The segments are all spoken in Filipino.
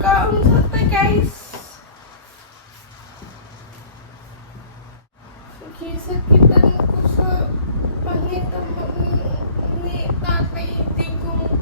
Kaon sa tay guys. Sige, sakitan ko sa pangit ni tatay Digong.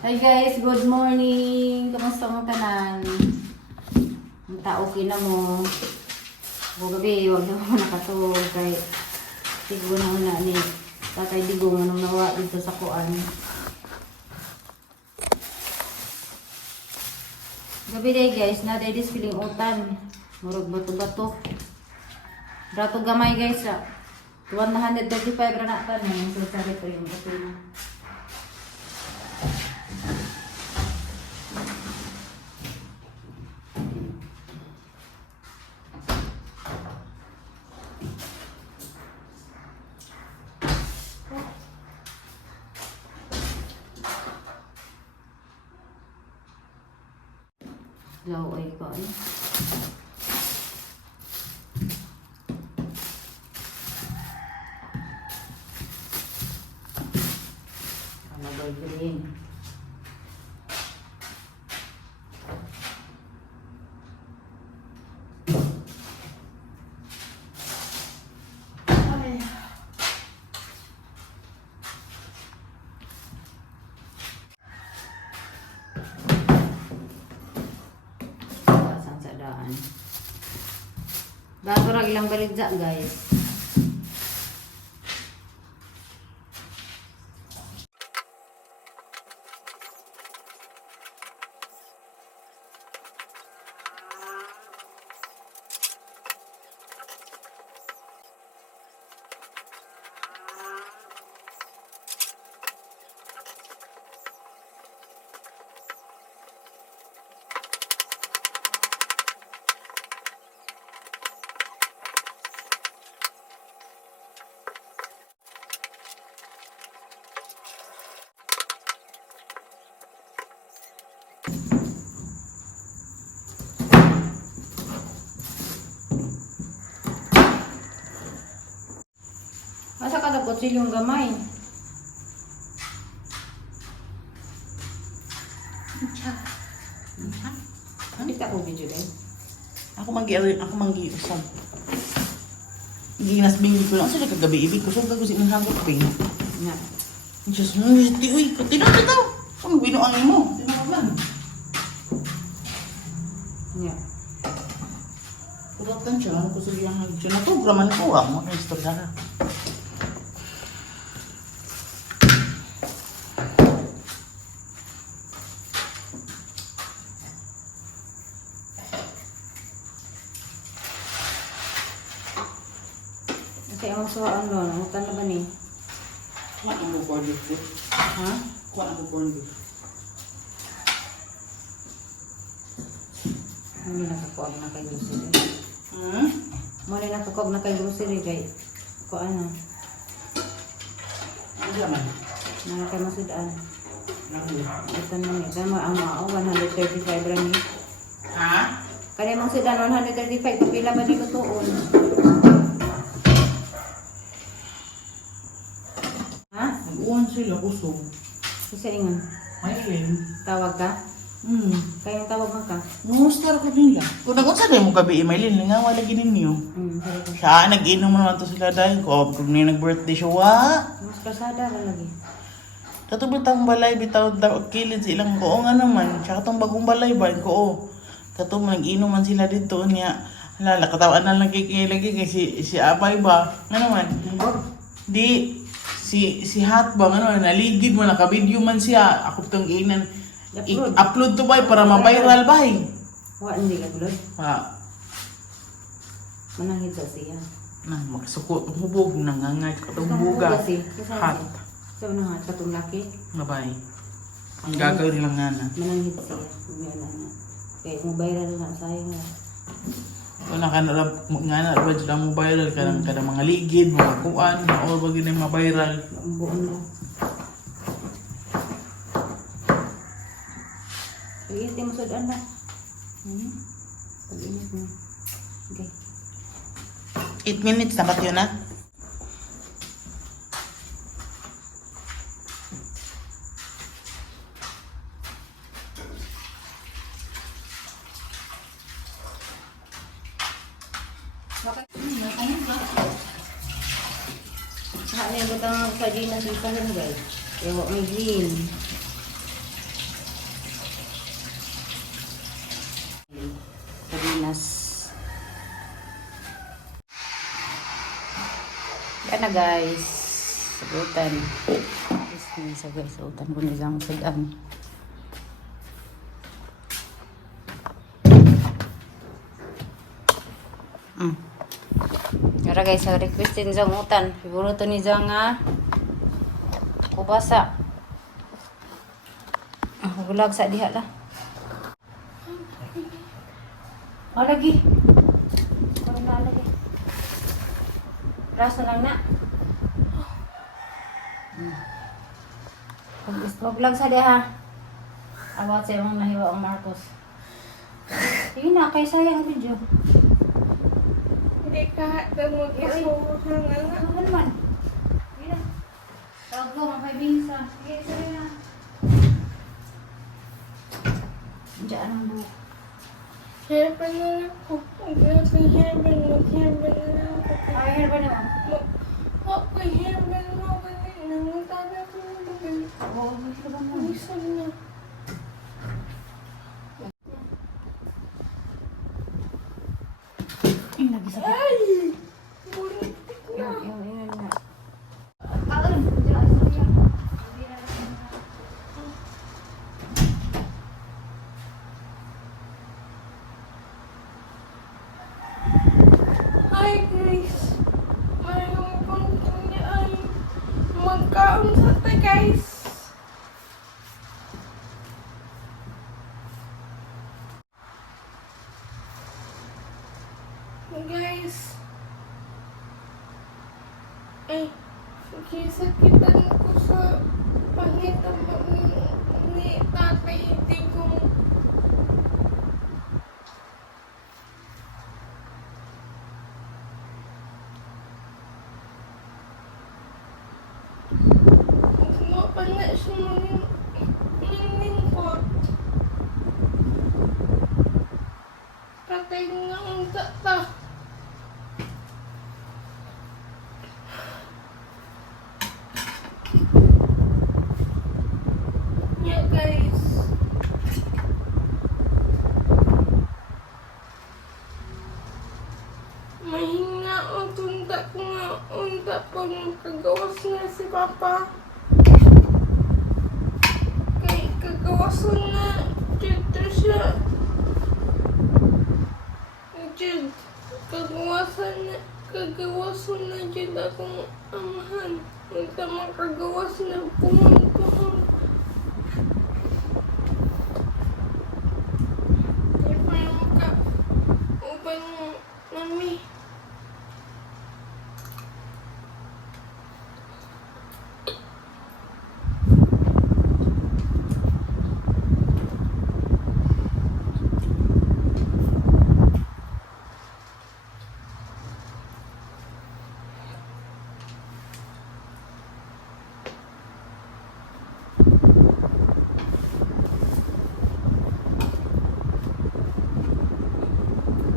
Hi guys, good morning. Kamusta mo tanan? Munta okay na mo. O gabi, wag na mo nakatulog kay tigo na una ni Tatay Digong anong nawa dito sa kuan. Gabi day guys, na day dis feeling utan. Murag bato-bato. Rato gamay guys sa 135 ra na tan mo sa sabi pa yung okay na. Laway ko ano. Ano ba green? Bago ra ilang baligya guys. Asa ka na kutsilyo yung gamay? Kita ko video din. Ako manggi-usap. Ginas bingi ko lang sa kagabi ibig ko so gago si manghagop bing. Na. Just di uy, tino to. Kung binuang mo, tino ka man. Nya. Kuratan siya, ano ko sa biyang hagyo na to, graman ko, mo na istorya ka. Kasi ang suwaan doon, utan na ba ni? Kuha ang bukordo ko. Ha? Kuha ang bukordo. Hindi nakakog na kay grocery. Muna nakakog na kay grocery kay ko ano, Ano naman? na kay masudaan. Naku. Ito na ni, kaya ang mao 135 ra ni. Ha? Kaya mong sudan 135, pagpila ba dito tuon? Ha? Nag-uwan sila, kusog. Isa ingon, Maylin. tawag ka? Kayong tawag man ka? Ngunguster ko nila. Kung nagunsa kayo mo gabi, Maylin, nga wala ninyo. Sabi ko. Siya, nag-inom naman to sila dahil ko. Kung na nag-birthday siya, wa. Mas kasada ra lagi. Kato bitang balay, bitaw kilid sa ilang ko nga naman. Siya katong bagong balay ba, ko. Kato nag-inom man sila dito niya. Lala, katawan na lang kikilagi kay si Abay ba. Nga naman. Di, si Hat ba, ano, naligid mo, naka-video man siya. Ako itong inan. I-upload to ba para ma-viral ba eh. Wa hindi ka blood. Pa, Manangit sa siya. makasuko, hubog, nangangay, katong buga. Hat. So na nga katong laki. Mabay. Ang gagawin lang nga na. Mananghit siya. Ngayon na. Kaya kung viral na sayang na. Wala ka na nga na, ba dyan mo viral ka ng mga ligid, mga kuan, mga or bagay na yung mga viral. Ang buong na. Pag-init mo sudan na. Pag-init mo. Okay. 8 minutes, dapat yun na. Bakit? Ayun ba? Saka niya ba itang sardinas sa ipahan guys? Ewa may green. Sardinas. Yan na guys. Sagutan. Sagutan ko nilang sadan. Yara guys, sa requestin sa utan. Siguro to ni Zang nga kubasa. Gulag sa diha lah. Oh lagi. Kung na lagi. Raso lang na. Mag-vlog sa diha. Awat sa imong nahiwa ang Marcos. Sige na, kay sayang video. Hindi ka mag-isuhan na nga. Ano naman? Sige na. Tawag ko, mga kaibinsa. Sige, sige na. Diyan ang buhok. Hairband na lang ako. Mag-hairband na lang ako. Ay, hair ba naman? Hairband mo ba na? Nanguntabi ako ng bagay. Oo, gusto ba mo? Isan na. Ay, nagisap. Ay! Bulitik na. Yung na. Hi guys! Mayroong punto niya ay magkaon sa ta guys. Guys. Ay, sakitan ko sa pangitan ni Tatay Digong. Mo pa na siya maningkot. Patay nga ang tata. Yeah guys. Mahina ang tunda ko nga unta pag kagawas na si Papa. Kay kagawasan na dito siya. Jud, kagawasan na jud akong amahan. Unta makagawas na pumuntuhan. Kaya pa yung uban nami.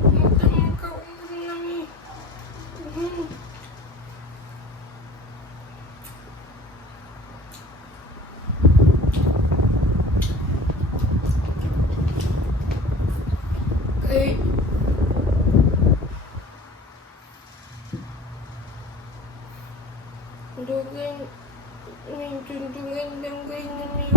Unta makauban nami. Kay dugan may tuntungan lang kayo na may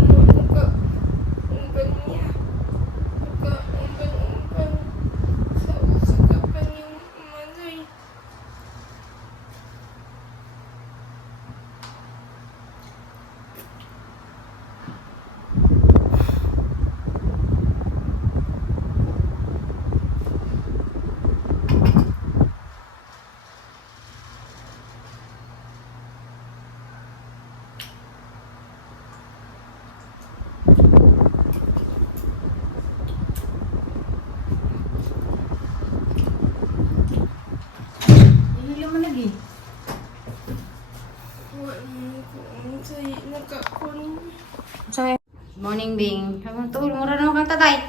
Sorry. Morning, Bing. Hanggang tuloy, mura naman kang tatay.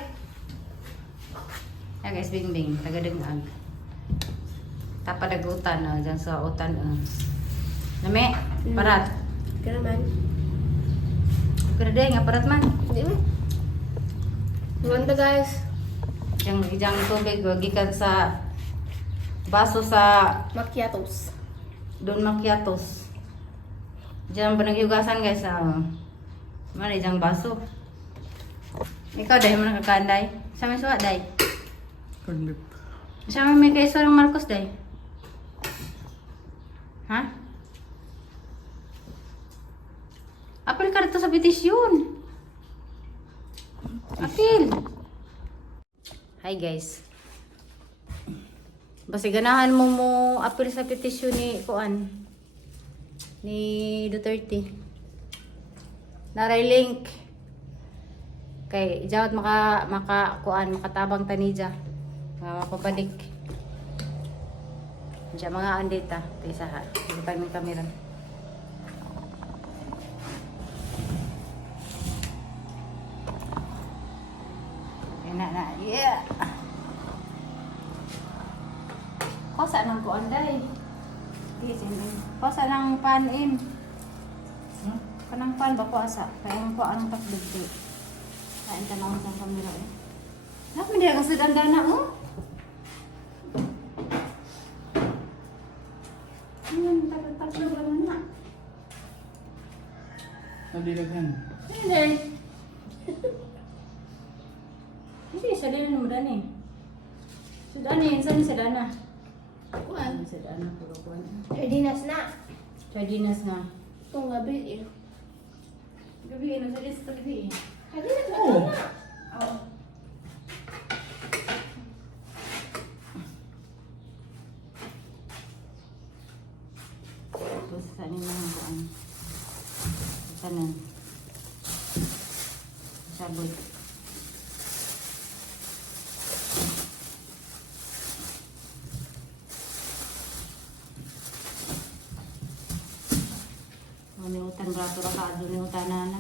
Yan guys, Bing Bing. Tagadengag. Tapadagutan, dyan sa utan. Nami, parat. Ka naman. Kada nga, parat man. Hindi mo. Ganda guys. Yang tubig, gikan sa baso sa Macchiatos. Don Macchiatos. Diyan pa naghiugasan guys. Mana ijang baso. Ikaw dahil mo nakakanday. Sa may suwa day. Kandip. Sa may kaiso ng Marcos day. Ha? Apil ka rito sa petisyon. Apil. Hi guys. Basta ganahan mo apil sa petisyon ni Kuan. Ni Duterte. Naray link. Kay jawat makatabang tanija. Mapabalik. Diyan mga andita. Kaysa ha. Hindi pa yung kamera. Na. Yeah. Kosa nang kuan day. Kosa nang panin. Kanang pan ba ko asa? Kaya ko anong takdugti. Kain ka naman sa kamera eh. Nak hindi ako sa dandana oh. Ayan, takdug naman na. Nadilagan. Hindi. Hindi, sadana na mo dani. Sadana yun, saan sadana? Kuan. Sadana, puro kuan. Sardinas na. Sardinas nga. Itong gabi eh. Gabi, nagsalis sa gabi eh. Sardinas na. Oh. Oo. Tapos saan yung mga kuan? Tanan. Sabot. Niutan brato ra ka doon niutan na.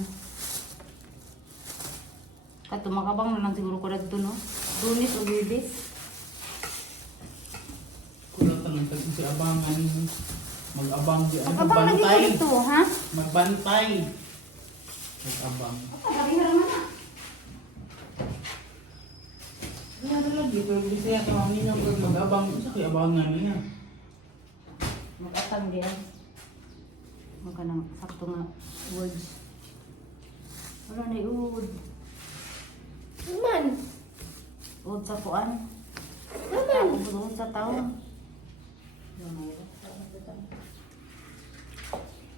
Kato makabang na lang siguro ko dito no. Dunis o bibis. Kulatan ng tag si abangan. Mag-abang di ano Makabang lagi ko bantay. dito, ha? Magbantay. Mag-abang. Lagi na naman na. Kaya na lagi pero bisaya ka man ninyo pag mag-abang sa kay abangan niya. Mag-atang diyan. Maka nang sakto nga words. Wala na iud. Naman. Ud sa kuan. Naman. Ud sa taon.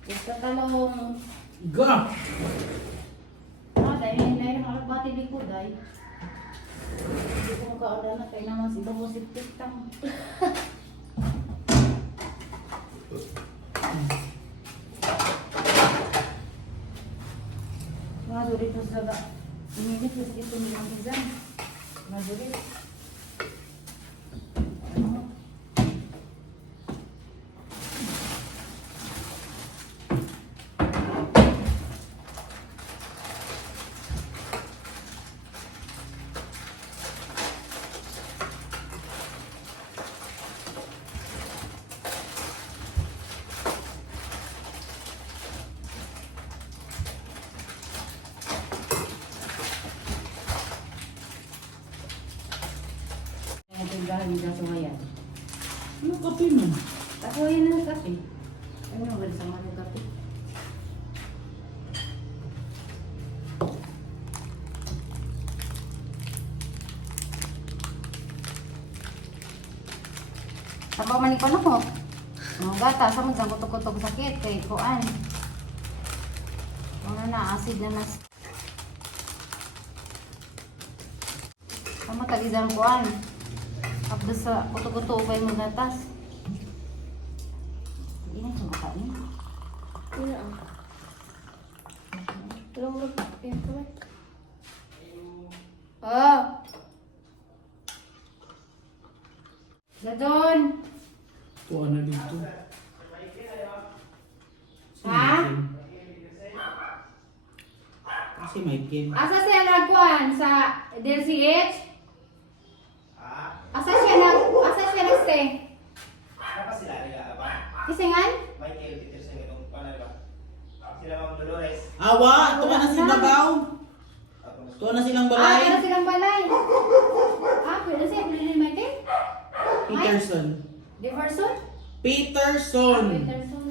Isa talong. Ga! Dahil nakagbati di ko, dahil. Hindi ko makaala na, kaya naman si Bobo si Tiktang. Mga durit mo sa ininit ko sa ito nilang izan. Mga durit. Galing dyan sa mayan. Ano kape man? Ako yan ang kape. Ano nga sa mga kape? Sabaw man ikaw na ko. Mga gata, sa mga kutok-kutok sakit kay kuan. Mga na, acid na nas. Sama tagizan kuan. Apdo sa kutok-kutok ba yung gatas? Ini sa mata ni. Yun ang. Tulong mo. Yan kamay. Oh. Gadon! Tuwa na dito. Ha? Si Michael. Asa siya nagkuhan sa DLCH? Asa siya nagstay? Apa sila nila ba? Kisingan? Michael Peterson itong panay ba? Sila Ma'am Dolores. Awa, tuwa na si Babaw. Tuwa na silang balay. Pero silang balay. Pwede siya. Pwede ni Michael? Peterson. Diverson? Peterson. Peterson.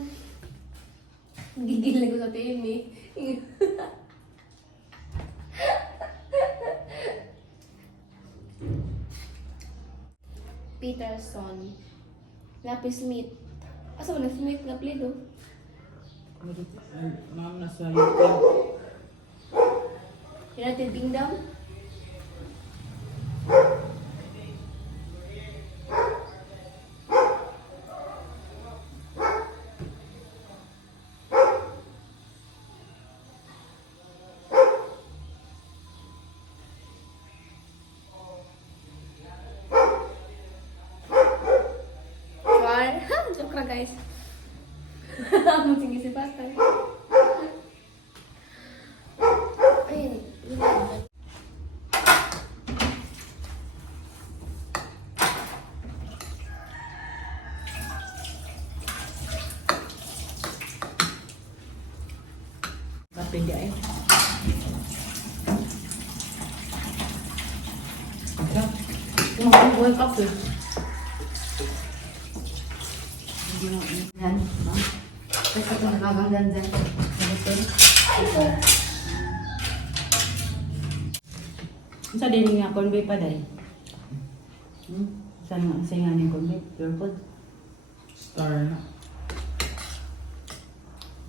Gigil na ko sa team eh. Peterson. Lapis Smith. Asa wala Smith na plido? Ma'am, nasa YouTube. United Kingdom? Joke lang guys. Sige si Pastor. Ayun. Kape di ay. Buhay kape. Yan. Kasi ito nagaganggan dyan. Sa din nga corned beef pa day. Saan nga sa nga ni corned beef? Purple. Star na.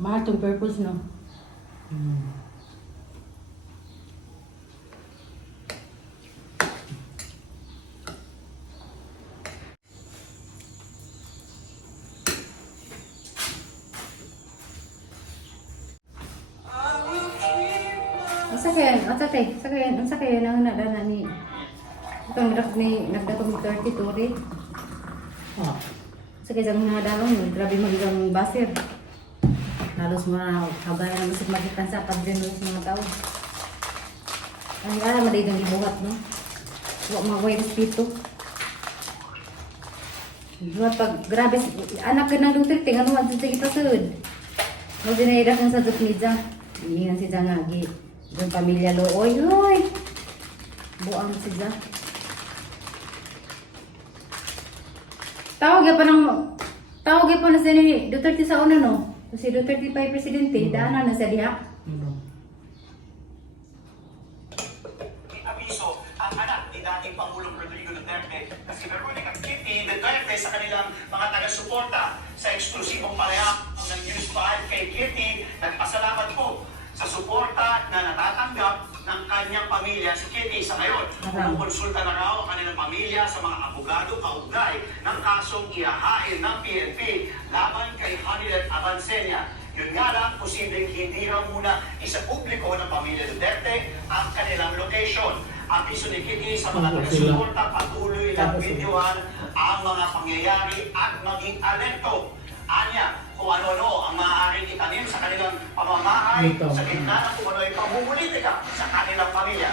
Mahal tong purpose no. Asa kaya nang nadana ni itong nagdatong 32 rin. Ah. Sa kaya sa mga dalong, grabe magigang basir. Halos mga kagaya ng musik magitan sa pagdinos ng mga tao. Ang nga maday ng ibuhat, no? Huwag mga way respeto. Buhat pag grabe, anak ka ng Duterte, ano ang sa ipasud. Huwag dinairak ng sa Dutmidja. Hindi nga si Jangagi. Yung pamilya lo, oy, buang si Jang. Tawag pa na siya ni Duterte sa una, no? Si Duterte pa yung presidente, daanan na siya diha. Abiso ang anak ni dating Pangulong Rodrigo Duterte na si Veronica Kitty Duterte sa kanilang mga taga-suporta sa eksklusibong palaya ng News 5 kay Kitty. Nagpasalamat po sa suporta na natatanggap ng kanyang pamilya si Kitty. Sa ngayon, kumukonsulta na raw ang kanilang pamilya sa mga abogado kaugnay ng kasong ihahain ng PNP laban kay Hanilet Avancenia. Yun nga lang, posibleng hindi raw muna isa-publiko ng pamilya Duterte ang kanilang location. Ang piso ni Kitty sa mga taga-suporta, patuloy lang videohan ang mga pangyayari at maging alento. Anya, kung ano-ano ang maaaring itanim sa kanilang pamamahay sa gitna ng kung ano ay pamumulitika sa kanilang pamilya.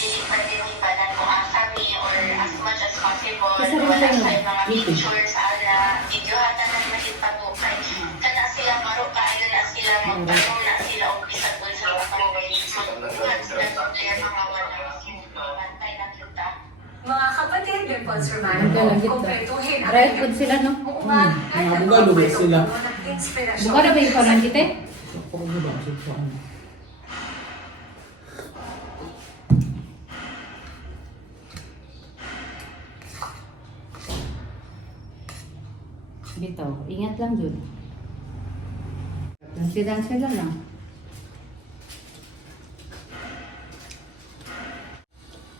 Hindi pa din ibanan kung asabi or as much as possible Isa rin wala tayo. sa mga pictures ala videohatan na magipagukay kana sila maro kaayo na sila magtanong na sila og bisag kung sa mga pamilya sila problema nga wala bantay na kita. Mga kapatid, Dimples Ang Romano, galagit to. kumpletuhin ang Right inyong food sila, no? buungan kahit Mga ang abogado ba mga sila? puno ng inspirasyon. Buka na ba yung parang kita? Ako ko ba sa ano? Bitaw, ingat lang jud. Sidang lang.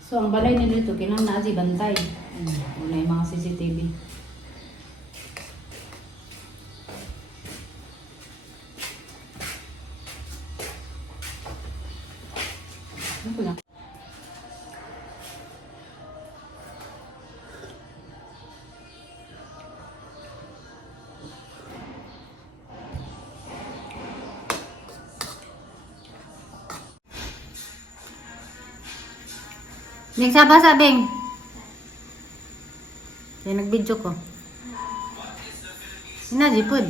So ang balay nila dito kinang naa si bantay. Una yung mga CCTV. Ano ko na? Bing, saba sa Bing. Yan, nag-video ko. Sinadipod.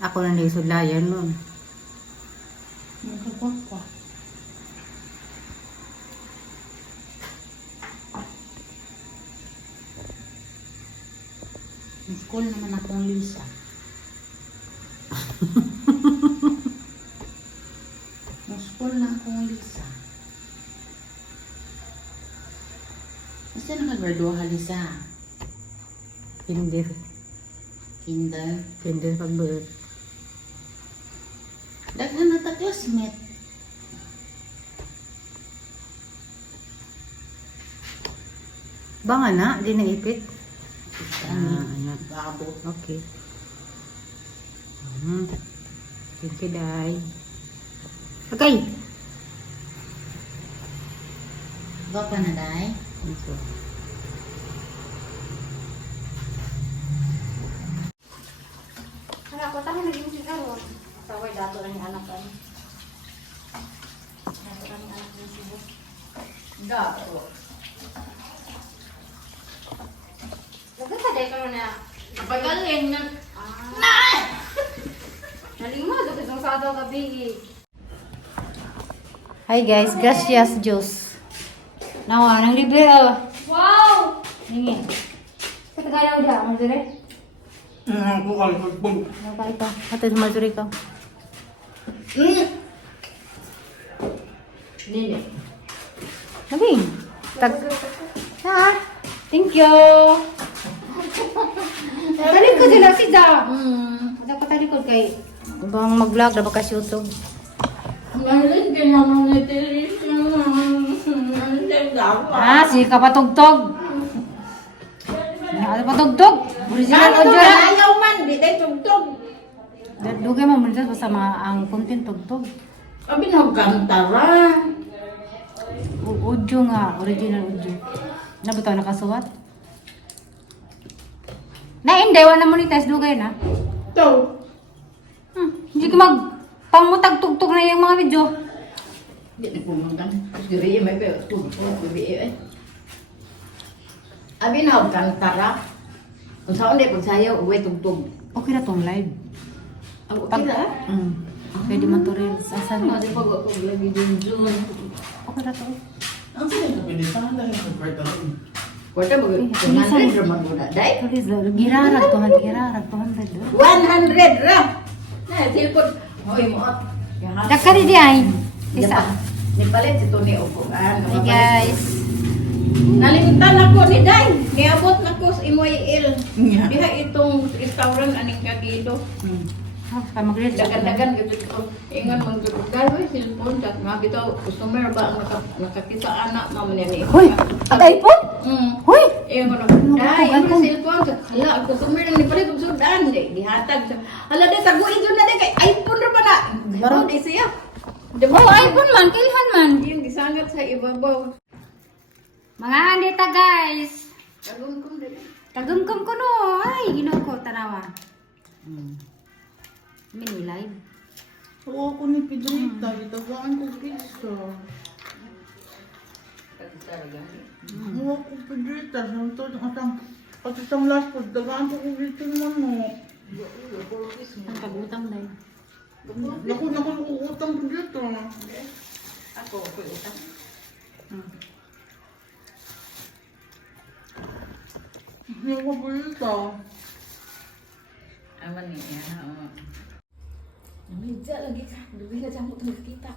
Ako na naisudlayan mo. Magkagwapa. School naman akong Lisa. School na akong Lisa. Basta nakagraduha Lisa. Kinder. Kinder. Kinder pag-birth. Daghan na ta classmate. Banga na, di naipit. Ayan. Babo. Okay. Thank you, Day. Okay. Bapa na day. Ito. Ano ko tayo naging sigaro. Saway dato lang yung anak kan. Dato lang yung anak ng Cebu. Dato. Nagkakaday ka na. Napagaling na. Nalima, dapat isang sado gabi. Hi guys, gracias Diyos. Nawa, nang libre Wow! Ningi. Katagaya mo dyan, Marzure? Ako kalpag. Nakakali ka. Ate, Marzure ka. Nini. Nabing. Ha? Thank you. Talikod sila si Da. Dapat talikod kay bang mag-vlog na baka YouTube. Ngayon, kailangan na television. Ah, si kapatugtog. Ano patugtog? Original audio na. Ayaw man, di tayo tugtog. Dugay mo man sa mga ang content tugtog. Sabi na kantara. Audio nga, original audio. Nabutaw nakasuwat. Na hindi, wala monetize dugay na. Ito. Hindi ka mag pangmutag-tugtog na yung mga video. Di na pumuntan. Siguro may tugtog. Abi na kantara. Kung saan di pagsayaw, uwi tugtog. Okay na tong live. Ang okay na? Pwede man to reels. Asan mo? Di pag ako lagi din Zoom. Okay na to. Ang sa'yo ka pwede saan dahil sa kwarta rin. Kwarta mo, 100 raman mo na. Day? Please, girarag 200, girarag 200. 100 ra! Na, silpot. Hoy mo. Dakari di ay. Isa. Nipalit si Tony Upuan. Hi guys. Nalimutan ako ni Day. Niabot na ko sa Imoy Il. Nga. Diha itong restaurant aning kagido. Mag-reels. Dagan-dagan gabit ko. Ingon mong gagawin cellphone. Kat nga bitaw, customer ba ang nakakita anak mamanya ni Hoy, agay po? Hoy! Ingon mo, Day, Ano yung cellphone. Hala, ang customer nang nipalit og sudan. Dihatag. Hala, Day, taguin doon na Day. Kay iPhone ra ba na? Baro, Day siya. Oh, iPhone man, kailan man. Yung gisangat sa ibabaw. Mga andita guys. Tagum-kum Day. Tagumkum ko no. Ay, ginoo ko, tanawa. Mini live. Oo, ako ni Pedrita. Gitawaan ko pizza. Oo, ako Pedrita. Santo, at isang last po, dagaan ko kung dito naman. Ang pag-utang na Naku, utang ko dito. Ako, utang. Hindi ko Pedrita. Aman niya. Namidya lagi ka. Dugay na dyan mo ito nakikita.